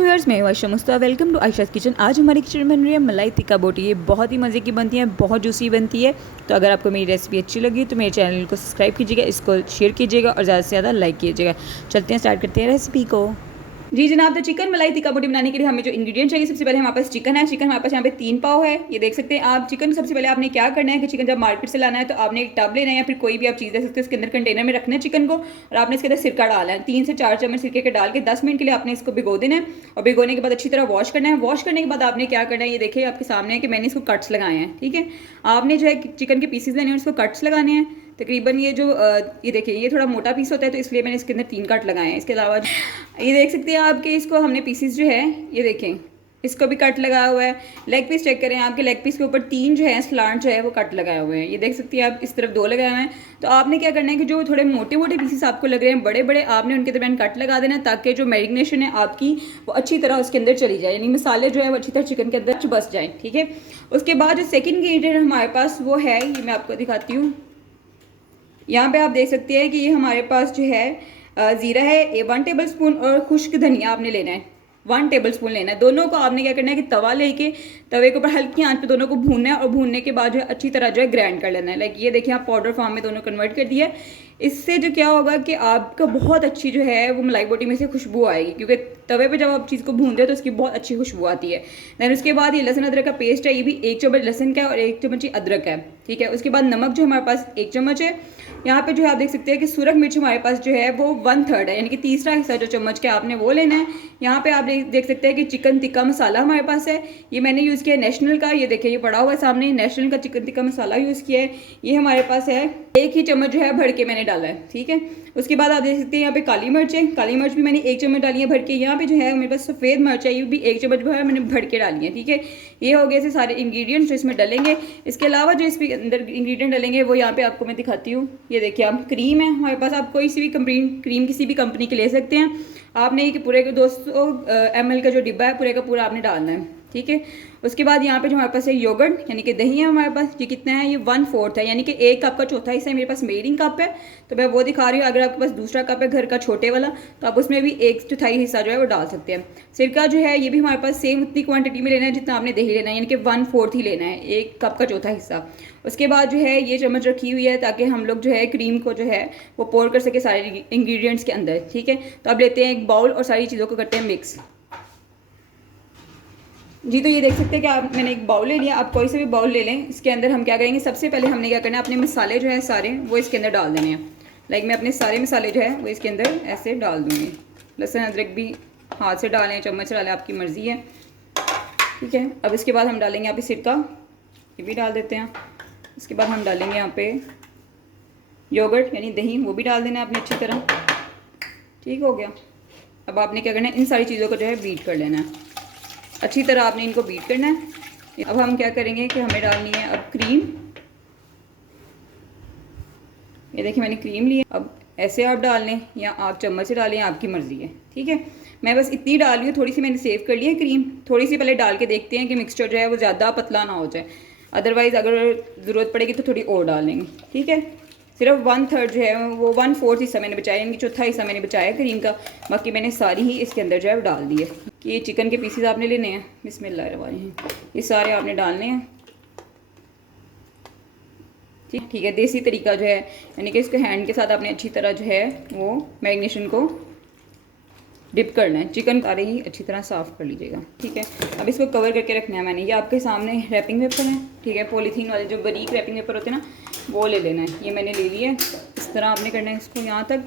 Viewers, मैं हूं Ayesha Mustafa. Welcome to Ayesha's kitchen. आज हमारी किचन में बन रही है मलाई टिक्का बोटी। ये बहुत ही मज़े की बनती है, बहुत जूसी बनती है। तो अगर आपको मेरी रेसिपी अच्छी लगी तो मेरे चैनल को सब्सक्राइब कीजिएगा, इसको शेयर कीजिएगा और ज़्यादा से ज़्यादा लाइक कीजिएगा। चलते हैं, स्टार्ट करते हैं रेसिपी को। जी जनाब, तो चिकन मलाई टिक्का बोटी बनाने के लिए हमें जो इंग्रेडिएंट चाहिए, सबसे पहले हमारे पास चिकन है। चिकन हमारे पास यहाँ पे 3 पाव है, ये देख सकते हैं आप। चिकन सबसे पहले आपने क्या करना है कि चिकन जब मार्केट से लाना है तो आपने एक टब लेना है या फिर कोई भी आप चीज़ दे सकते हैं, उसके अंदर कंटेनर में रखना है चिकन को, और आपने इसके अंदर सिरका डालना है। 3 से 4 चम्मच सिरके के डाल के 10 मिनट के लिए आपने इसको भिगो देना है, और भिगोने के बाद अच्छी तरह वॉश करना है। वॉश करने के बाद आपने क्या करना है, ये देखिए आपके सामने है कि मैंने इसको कट्स लगाए हैं। ठीक है, आपने जो है चिकन के पीसेज लेने हैं, उसको कट्स लगाने हैं। तकरीबन ये जो ये देखिए ये थोड़ा मोटा पीस होता है, तो इसलिए मैंने इसके अंदर 3 कट लगाए हैं। इसके अलावा ये देख सकते हैं आपके, इसको हमने पीसेस जो है ये देखें, इसको भी कट लगाया हुआ है। लेग पीस चेक करें, आपके लेग पीस के ऊपर 3 जो है स्लांट जो है वो कट लगाए हुए हैं। ये देख सकती हैं आप, इस तरफ 2 लगाए हुए हैं। तो आपने क्या करना है कि जो थोड़े मोटे मोटे पीसेस आपको लग रहे हैं बड़े बड़े, आपने उनके दरमियान कट लगा देना है, ताकि जो मैरिनेशन है आपकी वो अच्छी तरह उसके अंदर चली जाए, यानी मसाले जो है वो अच्छी तरह चिकन के अंदर बस जाए। ठीक है, उसके बाद जो सेकेंड इंग्रेडिएंट हमारे पास वो है, ये मैं आपको दिखाती हूँ। यहाँ पे आप देख सकते हैं कि ये हमारे पास जो है ज़ीरा है 1 टेबल स्पून, और खुश्क धनिया आपने लेना है 1 टेबल स्पून लेना है। दोनों को आपने क्या करना है कि तवा लेके तवे के ऊपर हल्की आंच पे दोनों को भूनना है, और भूनने के बाद जो है अच्छी तरह जो है ग्राइंड कर लेना है। लाइक ये देखिए आप पाउडर फॉर्म में दोनों कन्वर्ट कर दिया है। इससे जो क्या होगा कि आपका बहुत अच्छी जो है वो मलाई बोटी में से खुशबू आएगी, क्योंकि तवे पे जब आप चीज़ को भूनते हो तो उसकी बहुत अच्छी खुशबू आती है। दैन उसके बाद ये लहसुन अदरक का पेस्ट है, ये भी 1 चम्मच लहसुन का है और 1 चम्मच अदरक है। ठीक है, उसके बाद नमक जो हमारे पास 1 चम्मच है। यहाँ पे जो है आप देख सकते हैं कि सुरख मिर्च हमारे पास जो है वो 1/3 है, यानी कि तीसरा हिस्सा जो चम्मच का आपने वो लेना है। यहाँ पे आप देख सकते हैं कि चिकन टिक्का मसाला हमारे पास है, ये मैंने यूज़ किया है नेशनल का। ये देखिए ये पड़ा हुआ है सामने, नेशनल का चिकन टिक्का मसाला यूज़ किया है। ये हमारे पास है 1 ही चम्मच जो है भर के मैंने डाला है। ठीक है, उसके बाद आप देख सकते हैं यहाँ पे काली मिर्च है, काली मिर्च भी मैंने 1 चम्मच डाली है भर के। यहाँ पे जो है मेरे पास सफ़ेद मिर्च है, ये भी 1 चम्मच जो है मैंने भर के डाली है। ठीक है, ये हो गए ऐसे सारे इंग्रेडिएंट्स जो इसमें डलेंगे। इसके अलावा जो इसके अंदर इंग्रेडिएंट डलेंगे वो यहाँ पे आपको मैं दिखाती हूँ। ये देखिए आप, क्रीम है हमारे पास, आप कोई सी भी क्रीम किसी भी कंपनी की ले सकते हैं। आपने ये पूरे 200 ml का जो डिब्बा है पूरे का पूरा आपने डालना है। ठीक है, उसके बाद यहाँ पे जो हमारे पास है योगर्ट, यानी कि दही है हमारे पास। ये कितना है, ये 1/4 है, यानी कि 1 कप का चौथा हिस्सा है। मेरे पास मेजरिंग कप है तो मैं वो दिखा रही हूँ। अगर आपके पास दूसरा कप है घर का छोटे वाला, तो आप उसमें भी 1/4 हिस्सा जो है वो डाल सकते हैं। सिरका जो है ये भी हमारे पास सेम उतनी क्वांटिटी में लेना है जितना आपने दही लेना है, यानी कि 1/4 ही लेना है, 1 कप का चौथा हिस्सा। उसके बाद जो है ये चम्मच रखी हुई है ताकि हम लोग जो है क्रीम को जो है वो पोर कर सके सारे इंग्रेडिएंट्स के अंदर। ठीक है, तो अब लेते हैं एक बाउल और सारी चीज़ों को करते हैं मिक्स। जी, तो ये देख सकते हैं कि मैंने एक बाउल ले लिया। आप कोई से भी बाउल ले लें। इसके अंदर हम क्या करेंगे, सबसे पहले हमने क्या करना है, अपने मसाले जो है सारे वो इसके अंदर डाल देने हैं। लाइक मैं अपने सारे मसाले जो है वो इसके अंदर ऐसे डाल दूँगी। लहसुन अदरक भी हाथ से डालें, चम्मच डालें, आपकी मर्ज़ी है। ठीक है, अब इसके बाद हम डालेंगे यहाँ पे सिरका, ये भी डाल देते हैं। इसके बाद हम डालेंगे यहाँ पे योगर्ट यानी दही, वो भी डाल देना है आपने अच्छी तरह। ठीक हो गया। अब आपने क्या करना है, इन सारी चीज़ों को जो है बीट कर लेना है, अच्छी तरह आपने इनको बीट करना है। अब हम क्या करेंगे कि हमें डालनी है अब क्रीम। ये देखिए मैंने क्रीम ली है। अब ऐसे आप डाल लें या आप चम्मच से डालें, आपकी मर्ज़ी है। ठीक है, मैं बस इतनी डाल रही हूँ, थोड़ी सी मैंने सेव कर ली है क्रीम। थोड़ी सी पहले डाल के देखते हैं कि मिक्सचर जो है वो ज़्यादा पतला ना हो जाए, अदरवाइज़ अगर ज़रूरत पड़ेगी तो थोड़ी और डाल लेंगे। ठीक है, सिर्फ 1/3 जो है वो 1/4 हिस्सा मैंने बचाया, यानी कि चौथा हिस्सा मैंने बचाया क्रीम का। बाकी मैंने सारी ही इसके अंदर जो है डाल दी है। कि ये चिकन के पीसेस आपने लेने हैं, बिस्मिल्लाहिर्रहमानिर्रहीम, ये सारे आपने डालने हैं। ठीक है, देसी तरीका जो है, यानी कि इसको हैंड के साथ आपने अच्छी तरह जो है वो मैरिनेशन को डिप करना है। चिकन सारे ही अच्छी तरह साफ़ कर लीजिएगा। ठीक है, अब इसको कवर करके रखना है मैंने। ये आपके सामने रैपिंग पेपर है। ठीक है, पॉलीथीन वाले जो बारीक रैपिंग पेपर होते हैं ना, वो ले लेना है। ये मैंने ले लिया है। इस तरह आपने करना है इसको, यहाँ तक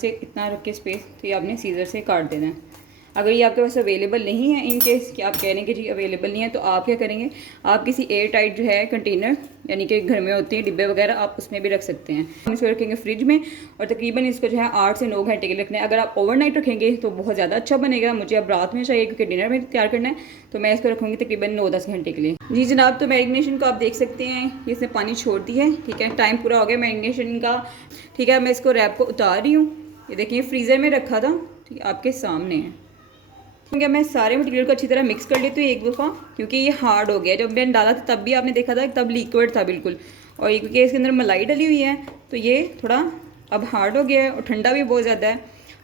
से इतना रख के स्पेस, तो ये आपने सीजर से काट देना है। अगर ये आपके पास अवेलेबल नहीं है, इन केस कि आप कह रहे हैं कि जी अवेलेबल नहीं है, तो आप क्या करेंगे, आप किसी एयर टाइट जो है कंटेनर, यानी कि घर में होते हैं डिब्बे वगैरह, आप उसमें भी रख सकते हैं। हम इसको रखेंगे फ्रिज में, और तकरीबन इसको जो है 8 से 9 घंटे के लिए रखना है। अगर आप ओवरनाइट रखेंगे तो बहुत ज़्यादा अच्छा बनेगा। मुझे अब रात में चाहिए क्योंकि डिनर में तैयार करना है, तो मैं इसको रखूँगी तकरीबन 9-10 घंटे के लिए। जी जनाब, तो मैरिनेशन को आप देख सकते हैं, ये इसने पानी छोड़ दी है। ठीक है, टाइम पूरा हो गया मैरिनेशन का। ठीक है, मैं इसको रैप को उतार रही हूँ। ये देखिए फ्रीज़र में रखा था, ठीक है, आपके सामने है। ठीक है, मैं सारे मटेरियल को अच्छी तरह मिक्स कर लेती हूँ एक दफ़ा, क्योंकि ये हार्ड हो गया। जब मैंने डाला था तब भी आपने देखा था तब लिक्विड था बिल्कुल, और क्योंकि इसके अंदर मलाई डली हुई है तो ये थोड़ा अब हार्ड हो गया है, और ठंडा भी बहुत ज़्यादा है।